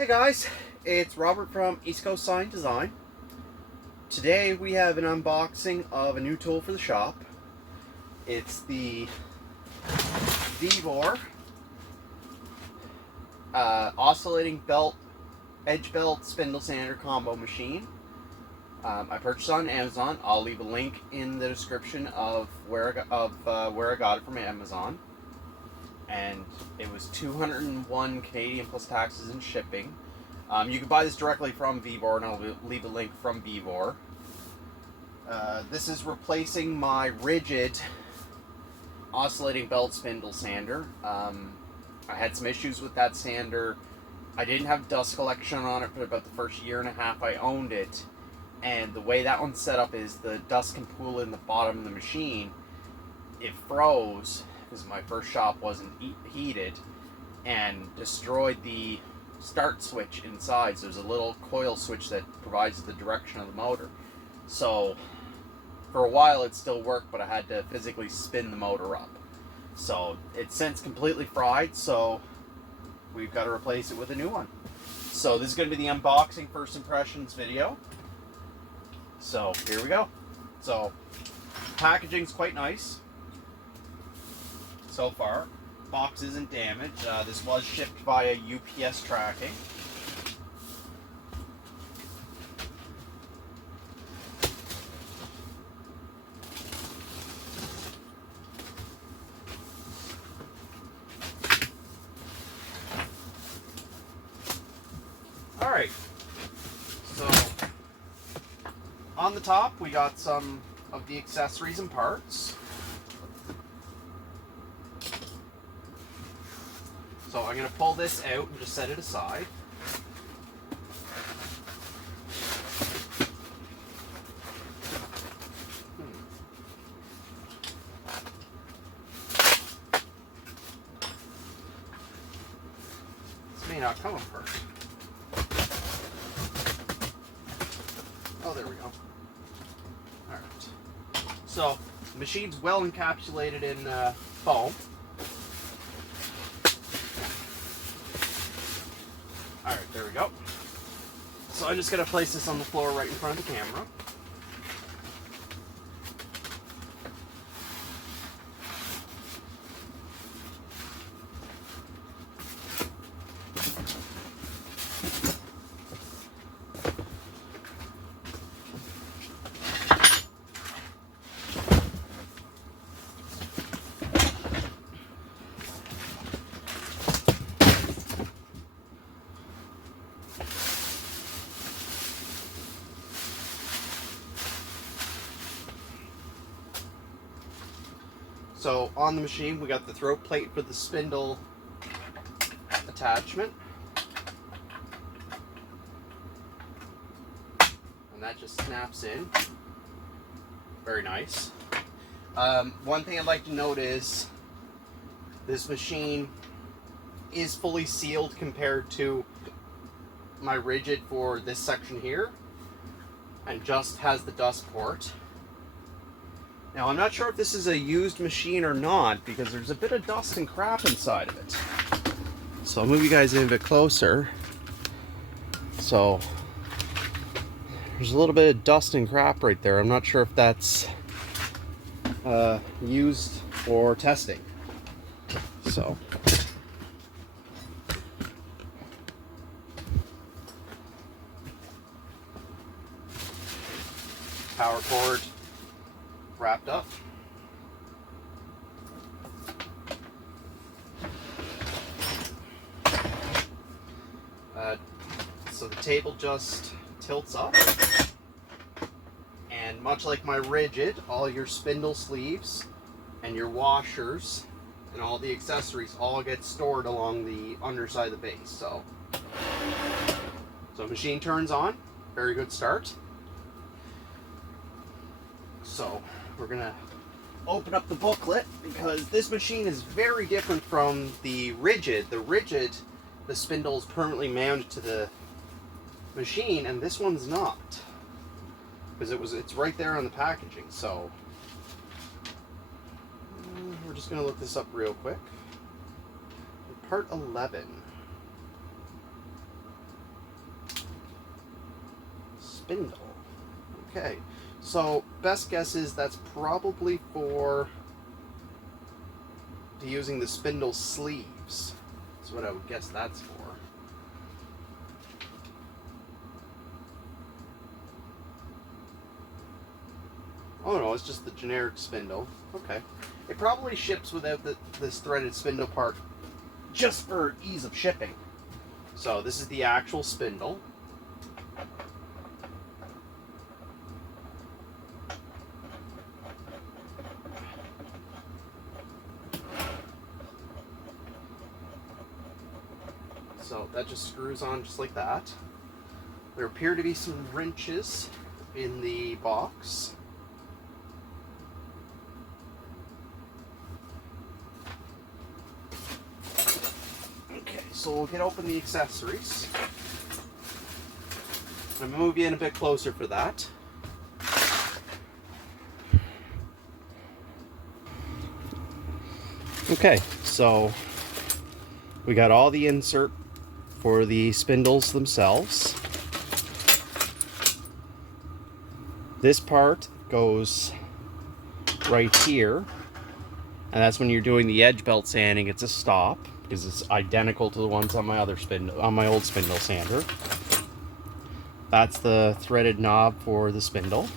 Hey guys, it's Robert from East Coast Sign Design. Today we have an unboxing of a new tool for the shop. It's the Vevor oscillating edge belt spindle sander combo machine. I purchased it on Amazon. I'll leave a link in the description of where I got it from Amazon. And it was 201 Canadian plus taxes and shipping. You can buy this directly from Vevor, and I'll leave a link from Vevor. This is replacing my rigid oscillating belt spindle sander. I had some issues with that sander. I didn't have dust collection on it for about the first year and a half I owned it. And the way that one's set up is the dust can pool in the bottom of the machine. It froze because my first shop wasn't heated and destroyed the start switch inside. So there's a little coil switch that provides the direction of the motor. So for a while it still worked, but I had to physically spin the motor up. So it's since completely fried, so we've got to replace it with a new one. So this is going to be the unboxing first impressions video. So here we go. So packaging's quite nice so far. Box isn't damaged. This was shipped via UPS tracking. Alright, so on the top we got some of the accessories and parts. So I'm going to pull this out and just set it aside. This may not come apart. Oh, there we go. Alright. So, the machine's well encapsulated in foam. Alright, there we go. So I'm just going to place this on the floor right in front of the camera. So on the machine we got the throat plate for the spindle attachment. And that just snaps in. Very nice. One thing I'd like to note is this machine is fully sealed compared to my rigid for this section here, and just has the dust port. Now, I'm not sure if this is a used machine or not, because there's a bit of dust and crap inside of it. So I'll move you guys in a bit closer. So there's a little bit of dust and crap right there. I'm not sure if that's used or testing. So power cord wrapped up. So the table just tilts up, and much like my rigid, all your spindle sleeves and your washers and all the accessories all get stored along the underside of the base. So machine turns on, very good start. So we're gonna open up the booklet, because this machine is very different from the rigid. The rigid, the spindle is permanently mounted to the machine, and this one's not, because it's right there on the packaging. So we're just gonna look this up real quick. Part 11. spindle. Okay, so best guess is that's probably for using the spindle sleeves. That's what I would guess that's for. Oh no, it's just the generic spindle. Okay. It probably ships without this threaded spindle part just for ease of shipping. So this is the actual spindle. So that just screws on just like that. There appear to be some wrenches in the box. Okay, so we'll get open the accessories. I'm going to move you in a bit closer for that. Okay, so we got all the insert for the spindles themselves. This part goes right here, and that's when you're doing the edge belt sanding. It's a stop because it's identical to the ones on my other spindle, on my old spindle sander. That's the threaded knob for the spindle.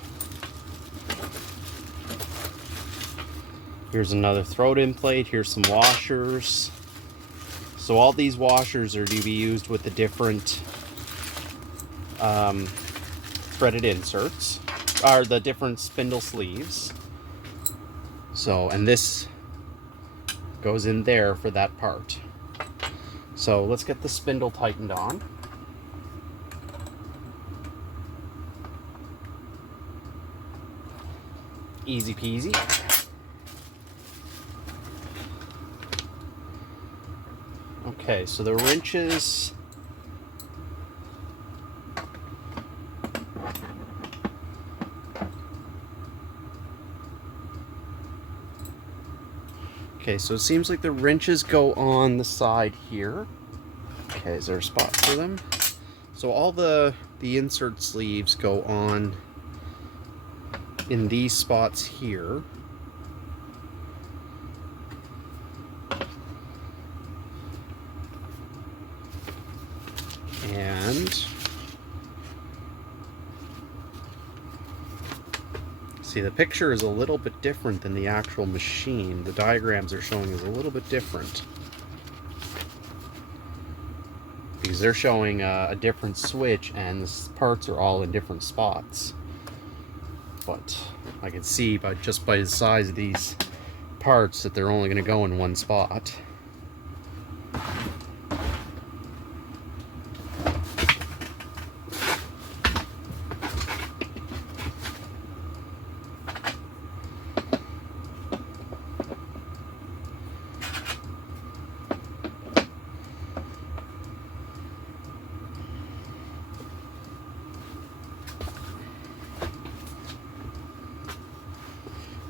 Here's another throat-in plate. Here's some washers. So all these washers are to be used with the different threaded inserts, are the different spindle sleeves. So, and this goes in there for that part. So let's get the spindle tightened on. Easy peasy. Okay, so the wrenches, okay, so it seems like the wrenches go on the side here. Okay, is there a spot for them? So all the insert sleeves go on in these spots here. And see, the picture is a little bit different than the actual machine. The diagrams are showing is a little bit different because they're showing a different switch and the parts are all in different spots. But I can see just by the size of these parts that they're only going to go in one spot.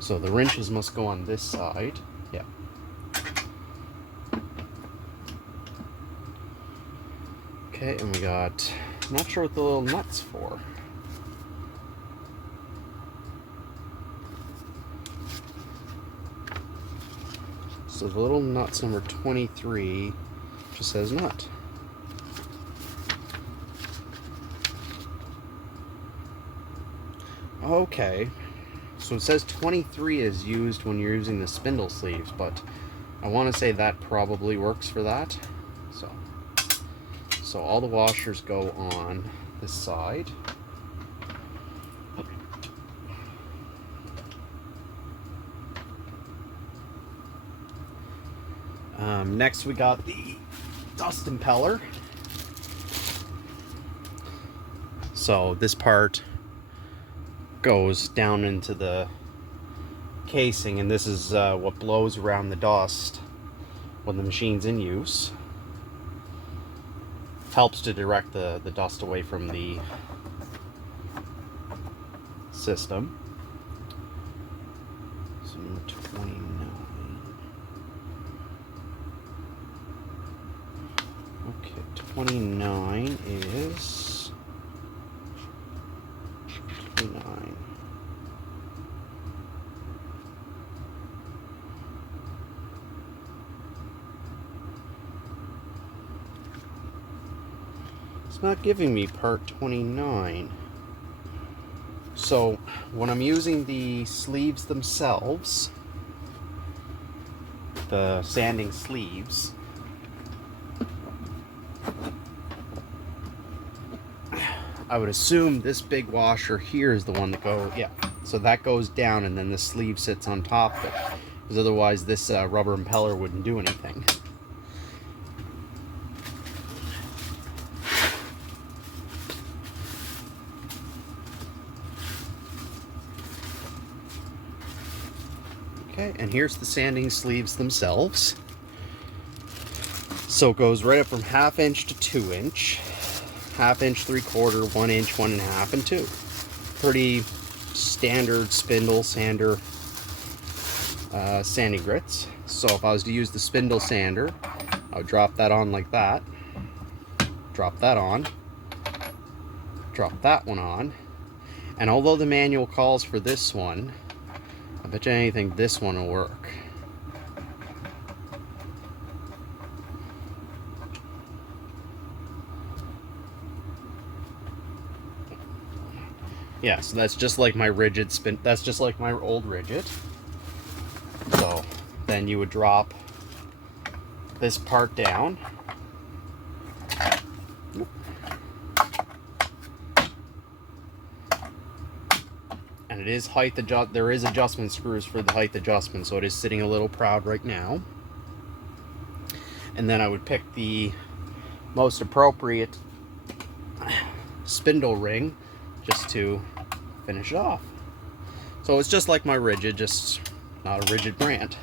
So the wrenches must go on this side. Yeah. Okay, and we got, I'm not sure what the little nut's for. So the little nut's number 23, just says nut. Okay. So it says 23 is used when you're using the spindle sleeves, but I want to say that probably works for that. So all the washers go on this side. Next we got the dust impeller. So this part goes down into the casing, and this is what blows around the dust when the machine's in use. Helps to direct the dust away from the system. So 29. Okay, 29 is 29. It's not giving me part 29. So when I'm using the sleeves themselves, the sanding sleeves, I would assume this big washer here is the one that goes, yeah, so that goes down and then the sleeve sits on top of it, because otherwise this rubber impeller wouldn't do anything. Okay, and here's the sanding sleeves themselves. So it goes right up from 1/2 inch to 2 inch, 1/2 inch, 3/4, 1 inch, 1 1/2, and 2. Pretty standard spindle sander sanding grits. So if I was to use the spindle sander, I would drop that on like that, drop that on, drop that one on, and although the manual calls for this one, I bet you anything this one will work. Yeah, so that's just like my rigid spin. That's just like my old rigid. So then you would drop this part down. And it is height adjust. There is adjustment screws for the height adjustment, so it is sitting a little proud right now. And then I would pick the most appropriate spindle ring just to finish it off. So it's just like my rigid, just not a rigid brand.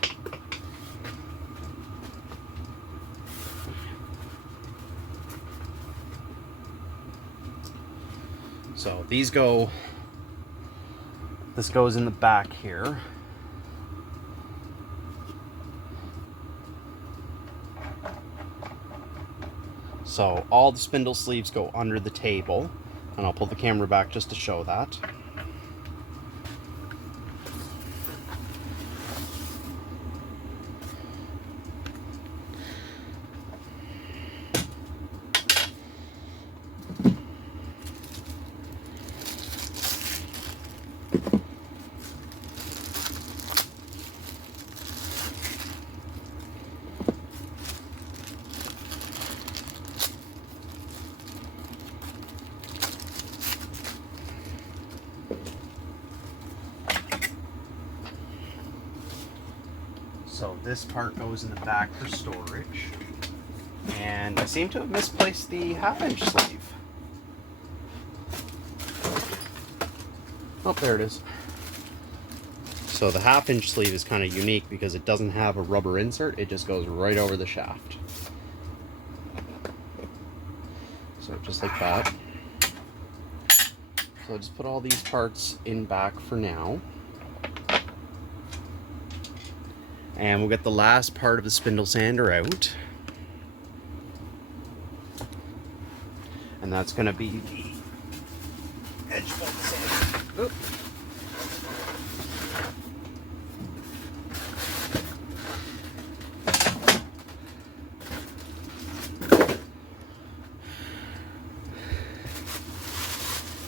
So these go, this goes in the back here. So all the spindle sleeves go under the table, and I'll pull the camera back just to show that. So this part goes in the back for storage. And I seem to have misplaced the 1/2 inch sleeve. Oh, there it is. So the 1/2 inch sleeve is kind of unique because it doesn't have a rubber insert, it just goes right over the shaft. So just like that. So I'll just put all these parts in back for now. And we'll get the last part of the spindle sander out. And that's going to be the edge bolt sander. Oop.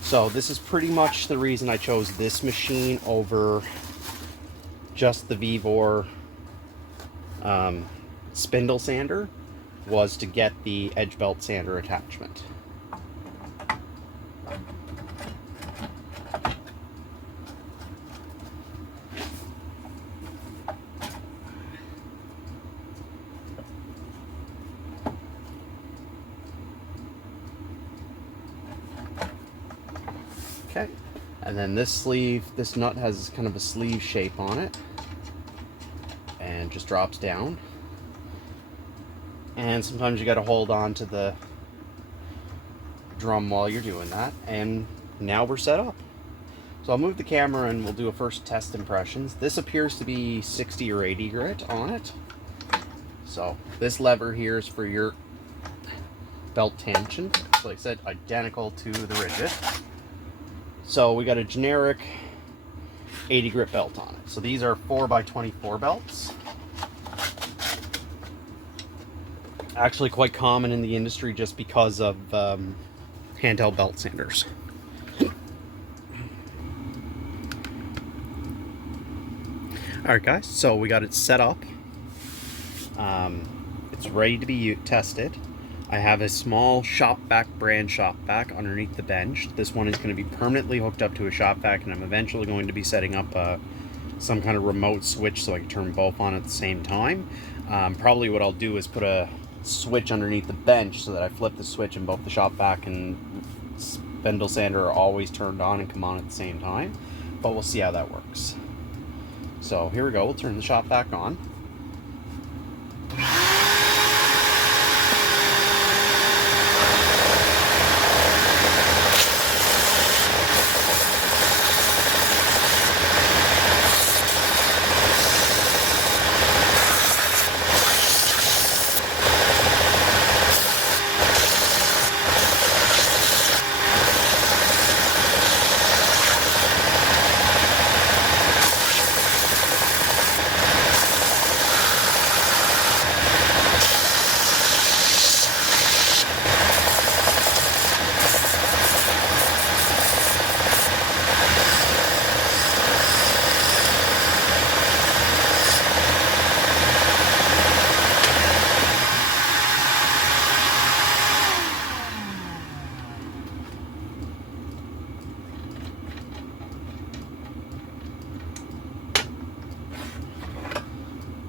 So this is pretty much the reason I chose this machine over just the Vevor spindle sander, was to get the edge belt sander attachment. Okay, and then this sleeve, this nut has kind of a sleeve shape on it and just drops down. And sometimes you got to hold on to the drum while you're doing that. And now we're set up. So I'll move the camera and we'll do a first test impressions. This appears to be 60 or 80 grit on it. So this lever here is for your belt tension. Like I said, identical to the rigid. So we got a generic 80 grit belt on it. So these are 4x24 belts. Actually quite common in the industry just because of handheld belt sanders. Alright guys, so we got it set up. It's ready to be tested. I have a small Shopvac brand Shopvac underneath the bench. This one is going to be permanently hooked up to a Shopvac, and I'm eventually going to be setting up some kind of remote switch so I can turn both on at the same time. Probably what I'll do is put a switch underneath the bench so that I flip the switch and both the Shopvac and spindle sander are always turned on and come on at the same time. But we'll see how that works. So here we go, we'll turn the Shopvac on.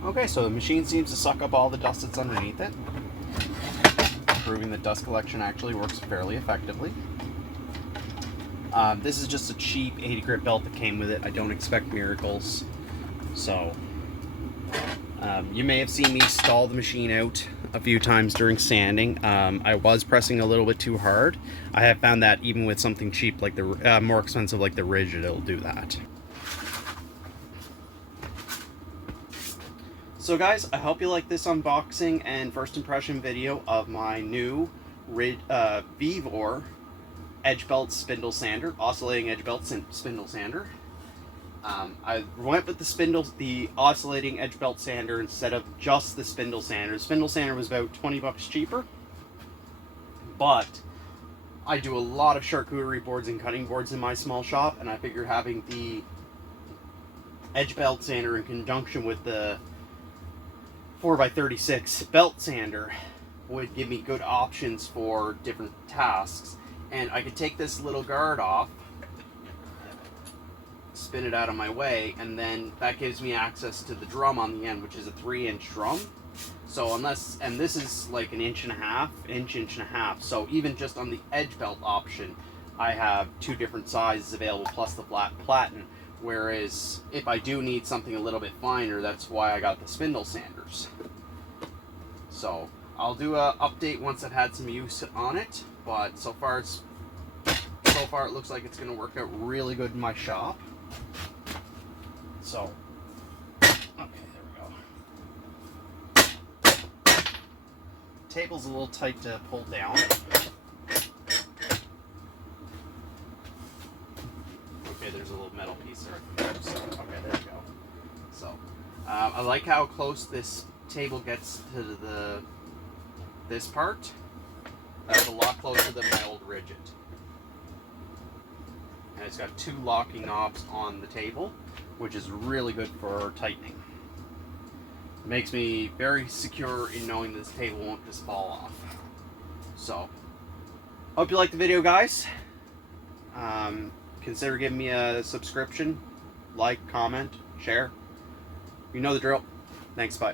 Okay, so the machine seems to suck up all the dust that's underneath it, proving that dust collection actually works fairly effectively. This is just a cheap 80 grit belt that came with it. I don't expect miracles. So, you may have seen me stall the machine out a few times during sanding. I was pressing a little bit too hard. I have found that even with something cheap like the more expensive like the Rigid, it'll do that. So guys, I hope you like this unboxing and first impression video of my new Vevor edge belt spindle sander, oscillating edge belt spindle sander. I went with the oscillating edge belt sander instead of just the spindle sander. The spindle sander was about 20 bucks cheaper, but I do a lot of charcuterie boards and cutting boards in my small shop, and I figure having the edge belt sander in conjunction with the 4x36 belt sander would give me good options for different tasks. And I could take this little guard off, spin it out of my way, and then that gives me access to the drum on the end, which is a 3-inch drum. So and this is like an inch and a half, so even just on the edge belt option, I have 2 different sizes available plus the flat platen. Whereas if I do need something a little bit finer, that's why I got the spindle sanders. So I'll do an update once I've had some use on it, but so far it looks like it's going to work out really good in my shop. So, okay, there we go. Table's a little tight to pull down. Okay, there's a little metal piece there. So, okay, there we go. So, I like how close this table gets to this part. That's a lot closer than my old Rigid. And it's got 2 locking knobs on the table, which is really good for tightening. It makes me very secure in knowing this table won't just fall off. So, hope you liked the video, guys. Consider giving me a subscription, like, comment, share. You know the drill. Thanks, bye.